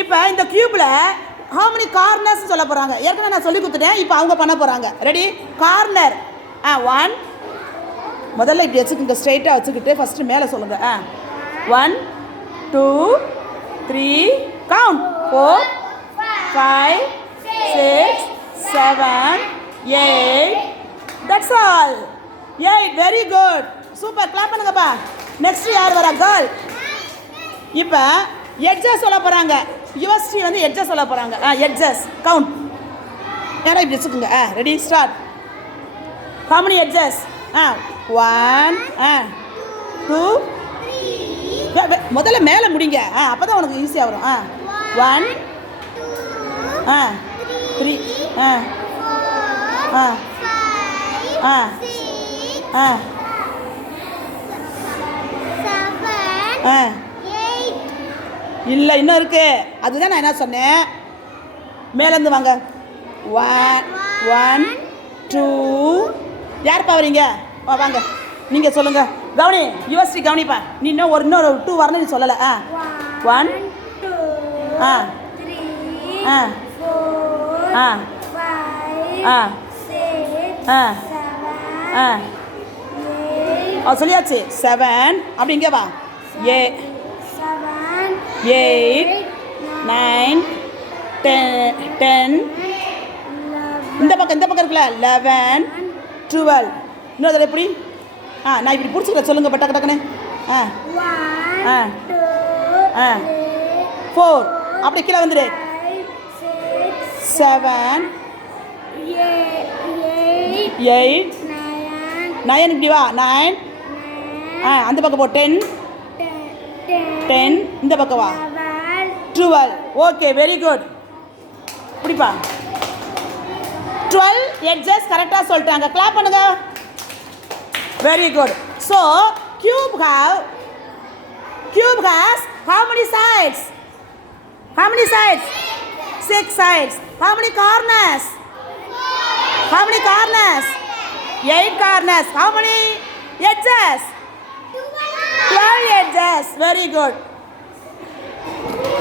இப்போ இந்த கியூப்ல how many சொல்ல போகிறாங்க ஏற்கனவே நான் சொல்லி கொடுத்துட்டேன். இப்போ அவங்க பண்ண போகிறாங்க ரெடி கார்னர் ஆ ஒன் முதல்ல இப்படி வச்சுக்கோங்க ஸ்ட்ரைட்டாக வச்சுக்கிட்டு ஃபஸ்ட்டு மேலே சொல்லுங்கள் ஆ. One two three count four five six seven eight that's all eight very good super clap பண்ணுங்கப்பா. நெக்ஸ்ட் யார் வரா? கேர்ள் இப்போ எட்ஜஸ் சொல்ல போகிறாங்க யுவஸ்ரீ வந்து எட்ஜஸ் சொல்ல போகிறாங்க ஆ எட்ஜஸ் கவுண்ட் யாரா இப்படி வச்சுக்கோங்க. ஆ ரெடி ஸ்டார்ட் many edges ஆ ஒன் ஆ டூ முதல்ல மேலே முடிங்க. ஆ அப்போ தான் உனக்கு ஈஸியாக வரும். ஆ ஒன் ஆ த்ரீ ஆ ஆ ஆ ஆ ஆ. இல்லை இன்னும் இருக்கு. அதுதான் நான் என்ன சொன்னேன்? மேலேருந்து வாங்க. ஒன் ஒன் டூ யார்ப்பா வரீங்க? வாங்க. நீங்கள் சொல்லுங்கள் கவனி யுவஸ்ரீ கவனிப்பா. நீ இன்னும் ஒரு இன்னொரு டூ வரணும் நீ சொல்லலை. ஆ. ஒன் ஆ. ஆ. ஆ. ஆ. ஆ. ஆ. ஆ சொல்லியாச்சு. செவன் அப்படிங்க வா. ஏ எயிட் நைன் டென் டென். இந்த பக்கம் இந்த பக்கம் இருக்குல்ல? Eleven twelve. இன்னொரு தடவை எப்படி? ஆ நான் இப்படி பிடிச்சிக்கிறேன். சொல்லுங்கள் பட்டக்கு டக்குன்னு. ஆ. ஆ. ஆ. ஃபோர் அப்படி கீழே வந்துடு. செவன் எயிட் நைன் இப்படி வா. நைன் ஆ அந்த பக்கம் போ. டென் இந்த பக்கமா வா டுவெல் ஓகே வெரி குட் பிடிப்பா டுவெல் எட்ஜஸ் கரெக்டாக சொல்லிட்டாங்க கிளாப் பண்ணுங்க very good so cube have cube has how many sides how many sides six sides how many corners how many corners eight corners how many edges twelve edges very good